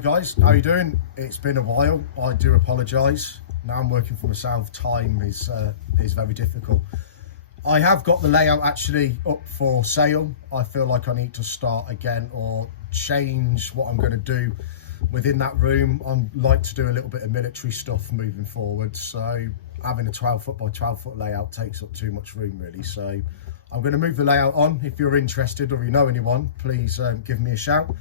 Hi guys, how you doing? It's been a while. I do apologise. Now I'm working for myself. Time is very difficult. I have got the layout actually up for sale. I feel like I need to start again or change what I'm going to do within that room. I'd like to do a little bit of military stuff moving forward. So having a 12 foot by 12 foot layout takes up too much room really. So I'm going to move the layout on. If you're interested or you know anyone, please give me a shout.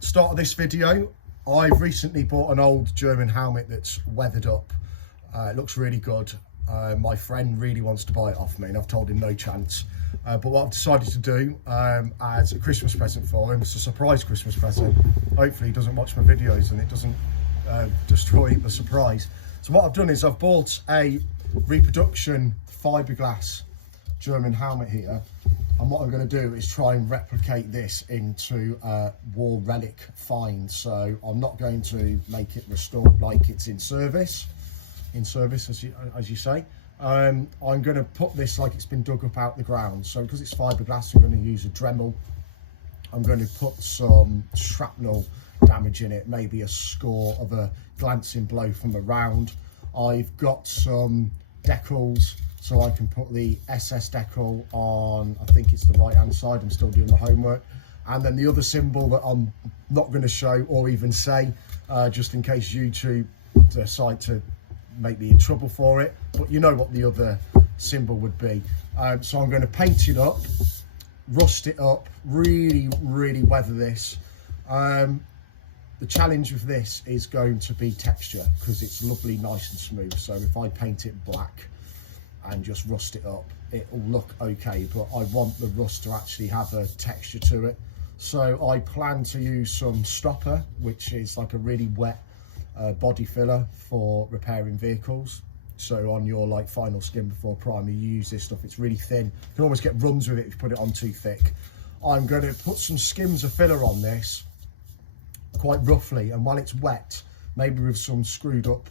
Start of this video, I've recently bought an old German helmet that's weathered up. It looks really good. My friend really wants to buy it off me and I've told him no chance. But what I've decided to do as a Christmas present for him, it's a surprise Christmas present. Hopefully he doesn't watch my videos and it doesn't destroy the surprise. So what I've done is I've bought a Reproduction fiberglass German helmet here, and what I'm going to do is try and replicate this into a war relic find. So I'm not going to make it restored like it's in service as you say. I'm going to put this like it's been dug up out the ground. So because it's fiberglass, I'm going to use a Dremel. I'm going to put some shrapnel damage in it, maybe a score of a glancing blow from a round. I've got some decals, so I can put the SS decal on, I think it's the right hand side, I'm still doing the homework. And then the other symbol that I'm not going to show or even say, just in case YouTube decide to make me in trouble for it, but you know what the other symbol would be. So I'm going to paint it up, rust it up, really weather this. The challenge with this is going to be texture, because it's lovely, nice and smooth. So if I paint it black and just rust it up, it'll look okay, but I want the rust to actually have a texture to it. So I plan to use some stopper, which is like a really wet body filler for repairing vehicles. So on your like final skin before primer, you use this stuff. It's really thin. You can almost get runs with it if you put it on too thick. I'm going to put some skims of filler on this quite roughly, and while it's wet, maybe with some screwed up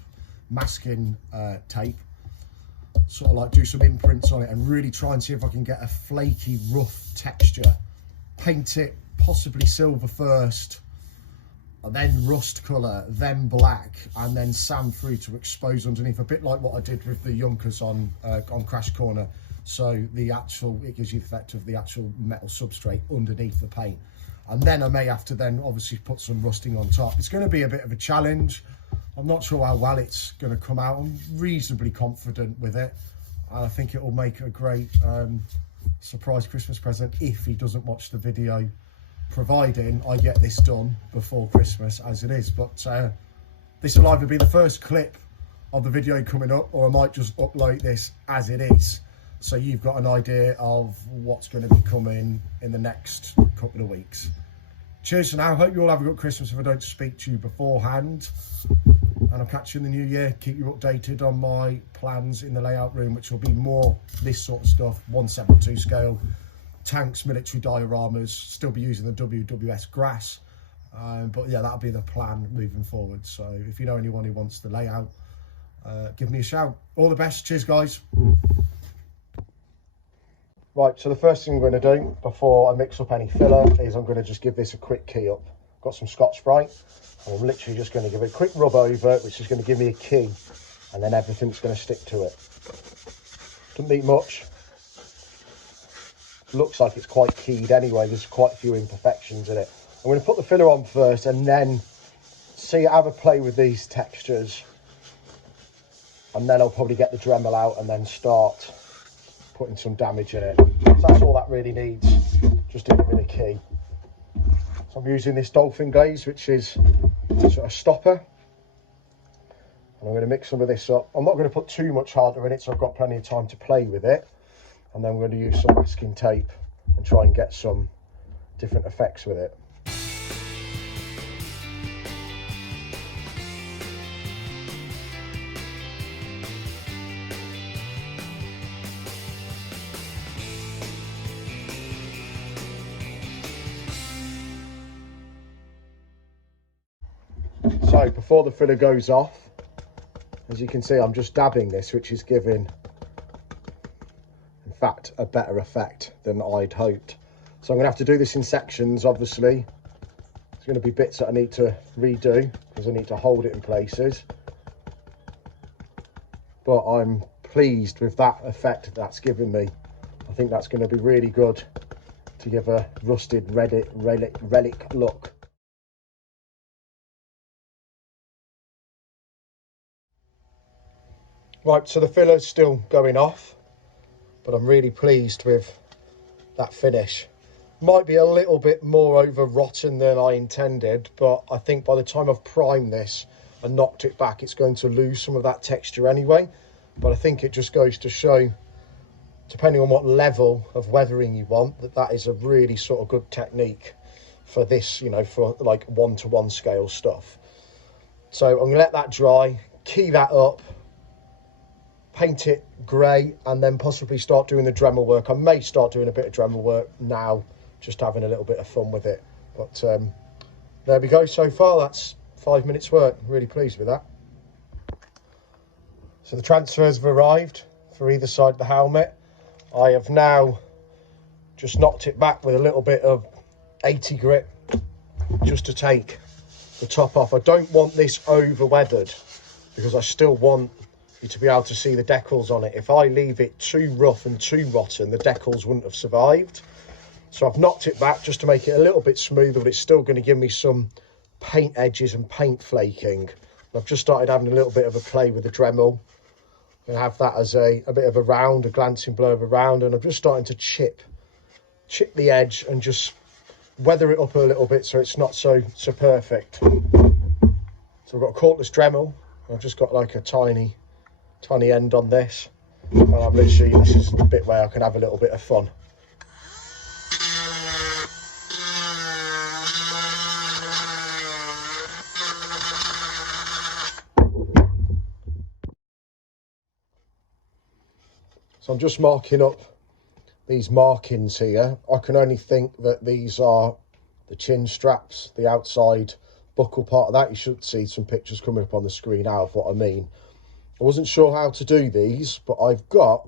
masking tape, sort of like do some imprints on it and really try and see if I can get a flaky, rough texture. Paint it possibly silver first, and then rust colour, then black, and then sand through to expose underneath, a bit like what I did with the Junkers on Crash Corner. So it gives you the effect of the actual metal substrate underneath the paint. And then I may have to then obviously put some rusting on top. It's going to be a bit of a challenge. I'm not sure how well it's going to come out. I'm reasonably confident with it. And I think it will make a great surprise Christmas present if he doesn't watch the video, providing I get this done before Christmas as it is. But this will either be the first clip of the video coming up, or I might just upload this as it is, so you've got an idea of what's going to be coming in the next couple of weeks. Cheers for now. Hope you all have a good Christmas if I don't speak to you beforehand. And I'll catch you in the new year. Keep you updated on my plans in the layout room, which will be more this sort of stuff, 1/72 scale, tanks, military dioramas, still be using the WWS grass. But yeah, that'll be the plan moving forward. So if you know anyone who wants the layout, give me a shout. All the best. Cheers, guys. Right, so the first thing I'm going to do before I mix up any filler is I'm going to just give this a quick key up. Got some Scotch-Brite, and I'm literally just going to give it a quick rub over, which is going to give me a key, and then everything's going to stick to it. Doesn't need much. Looks like it's quite keyed anyway. There's quite a few imperfections in it. I'm going to put the filler on first and then have a play with these textures, and then I'll probably get the Dremel out and then start putting some damage in it. So that's all that really needs, just a bit of key. So I'm using this dolphin glaze, which is sort of stopper, and I'm going to mix some of this up. I'm not going to put too much harder in it, so I've got plenty of time to play with it. And then I'm going to use some masking tape and try and get some different effects with it. So before the filler goes off, as you can see, I'm just dabbing this, which is giving, in fact, a better effect than I'd hoped. So I'm going to have to do this in sections, obviously, There's going to be bits that I need to redo because I need to hold it in places. But I'm pleased with that effect that's given me. I think that's going to be really good to give a rusted relic look. Right, so the filler's still going off, but I'm really pleased with that finish. Might be a little bit more over rotten than I intended, but I think by the time I've primed this and knocked it back, it's going to lose some of that texture anyway. But I think it just goes to show, depending on what level of weathering you want, that is a really sort of good technique for this, you know, for like 1-to-1 scale stuff. So I'm gonna let that dry, key that up, paint it grey, and then possibly start doing the Dremel work. I may start doing a bit of Dremel work now, just having a little bit of fun with it. But there we go. So far, that's 5 minutes work. Really pleased with that. So the transfers have arrived for either side of the helmet. I have now just knocked it back with a little bit of 80 grit just to take the top off. I don't want this over weathered because I still want you to be able to see the decals on it. If I leave it too rough and too rotten, the decals wouldn't have survived. So I've knocked it back just to make it a little bit smoother, but it's still going to give me some paint edges and paint flaking. I've just started having a little bit of a play with the Dremel and have that as a bit of a round, a glancing blow of a round, and I'm just starting to chip the edge and just weather it up a little bit so it's not so perfect. So I've got a cordless Dremel. I've just got like a tiny end on this, and I'm literally, this is the bit where I can have a little bit of fun. So I'm just marking up these markings here. I can only think that these are the chin straps, the outside buckle part of that. You should see some pictures coming up on the screen now of what I mean. I wasn't sure how to do these, but I've got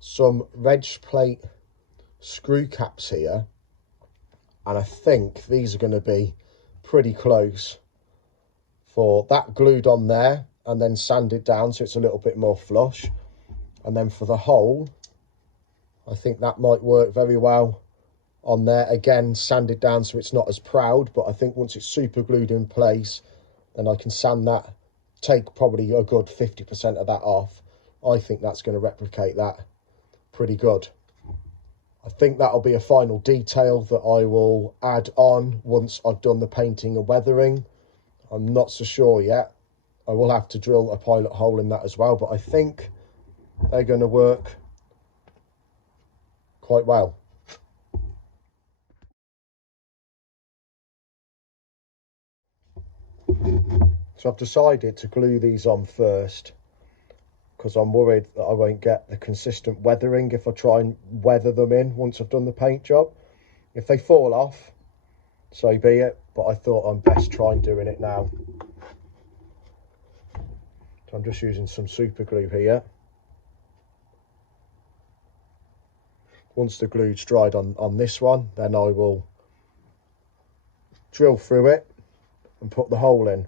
some reg plate screw caps here, and I think these are going to be pretty close for that glued on there and then sanded down so it's a little bit more flush. And then for the hole, I think that might work very well on there. Again, sanded down so it's not as proud, but I think once it's super glued in place, then I can sand that, take probably a good 50% of that off. I think that's going to replicate that pretty good. I think that'll be a final detail that I will add on once I've done the painting and weathering. I'm not so sure yet. I will have to drill a pilot hole in that as well, but I think they're going to work quite well. So I've decided to glue these on first because I'm worried that I won't get the consistent weathering if I try and weather them in once I've done the paint job. If they fall off, so be it, but I thought I'm best trying doing it now. So I'm just using some super glue here. Once the glue's dried on this one, then I will drill through it and put the hole in.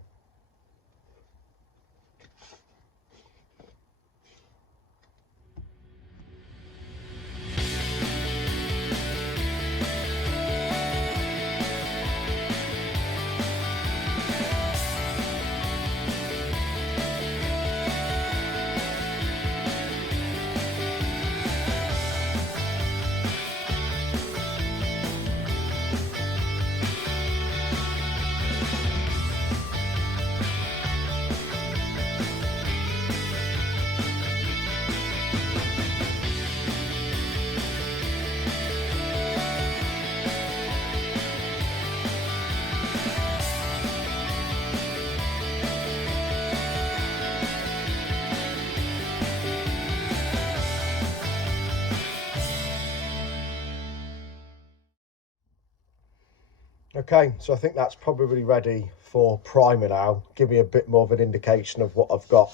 Okay, so I think that's probably ready for primer now. Give me a bit more of an indication of what I've got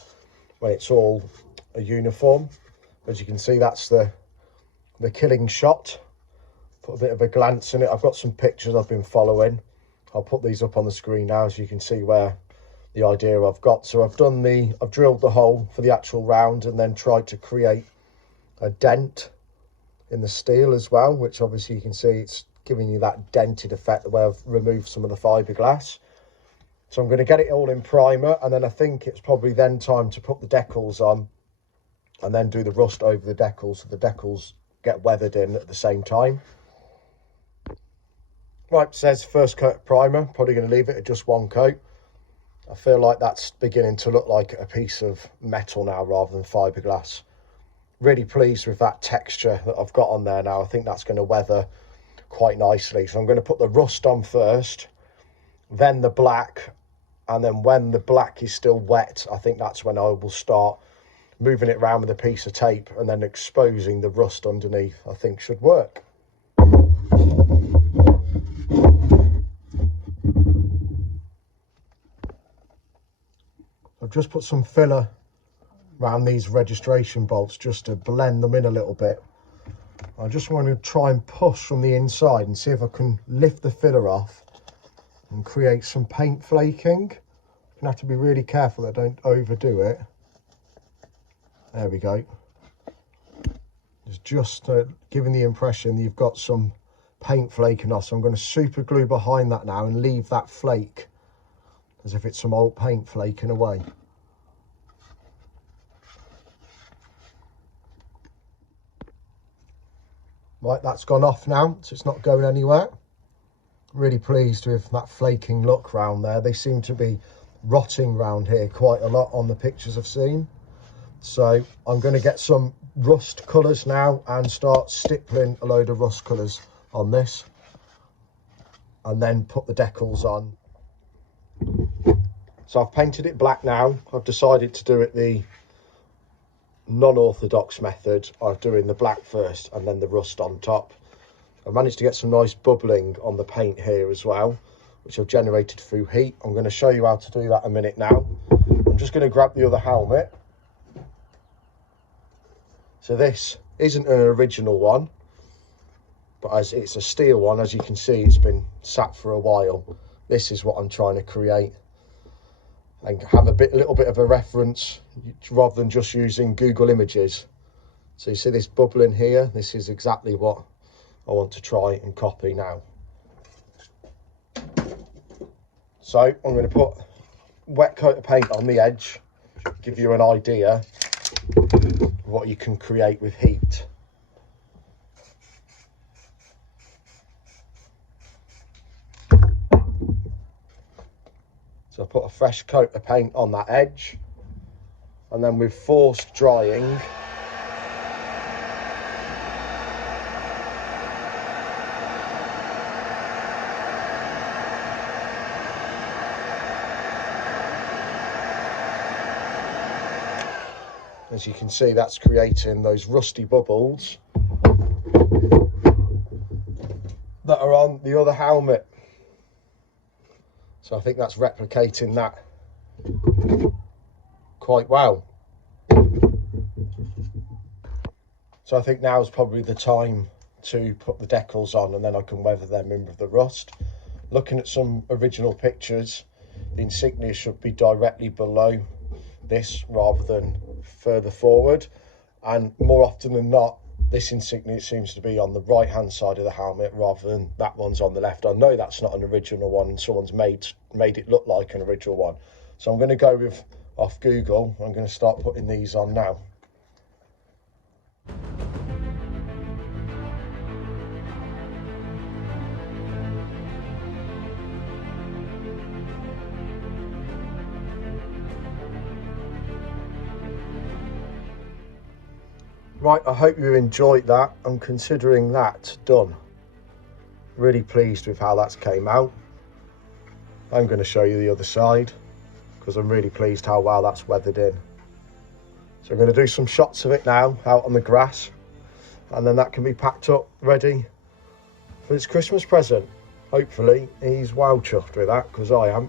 when it's all a uniform. As you can see, that's the killing shot. Put a bit of a glance in it. I've got some pictures I've been following. I'll put these up on the screen now so you can see where the idea I've got. So I've drilled the hole for the actual round and then tried to create a dent in the steel as well, which obviously you can see it's giving you that dented effect where I've removed some of the fiberglass. So I'm going to get it all in primer, and then I think it's probably then time to put the decals on and then do the rust over the decals so the decals get weathered in at the same time. Right, it says first coat of primer, probably going to leave it at just one coat. I feel like that's beginning to look like a piece of metal now rather than fiberglass. Really pleased with that texture that I've got on there now. I think that's going to weather quite nicely. So I'm going to put the rust on first, then the black, and then when the black is still wet, I think that's when I will start moving it around with a piece of tape and then exposing the rust underneath. I think should work. I've just put some filler around these registration bolts just to blend them in a little bit. I just want to try and push from the inside and see if I can lift the filler off and create some paint flaking. I'm gonna have to be really careful that I don't overdo it. There we go. It's just giving the impression that you've got some paint flaking off. So I'm going to super glue behind that now and leave that flake as if it's some old paint flaking away. Right, that's gone off now, so it's not going anywhere. Really pleased with that flaking look round there. They seem to be rotting round here quite a lot on the pictures I've seen. So I'm going to get some rust colours now and start stippling a load of rust colours on this. And then put the decals on. So I've painted it black now. I've decided to do it the non-orthodox method of doing the black first and then the rust on top. I've managed to get some nice bubbling on the paint here as well, which I've generated through heat. I'm going to show you how to do that in a minute now. I'm just going to grab the other helmet. So this isn't an original one, but as it's a steel one, as you can see, it's been sat for a while. This is what I'm trying to create and have a little bit of a reference rather than just using Google Images. So you see this bubbling here? This is exactly what I want to try and copy now. So I'm going to put wet coat of paint on the edge, give you an idea of what you can create with heat. So I put a fresh coat of paint on that edge, and then with forced drying, as you can see, that's creating those rusty bubbles that are on the other helmet. So I think that's replicating that quite well. So I think now is probably the time to put the decals on, and then I can weather them in with the rust. Looking at some original pictures, the insignia should be directly below this rather than further forward, and more often than not this insignia seems to be on the right hand side of the helmet rather than that one's on the left. I know that's not an original one and someone's made it look like an original one, so I'm going to go with off Google. I'm going to start putting these on now. Right, I hope you enjoyed that. I'm considering that done. Really pleased with how that's came out. I'm going to show you the other side because I'm really pleased how well that's weathered in. So I'm going to do some shots of it now out on the grass, and then that can be packed up ready for its Christmas present. Hopefully he's well chuffed with that, because I am.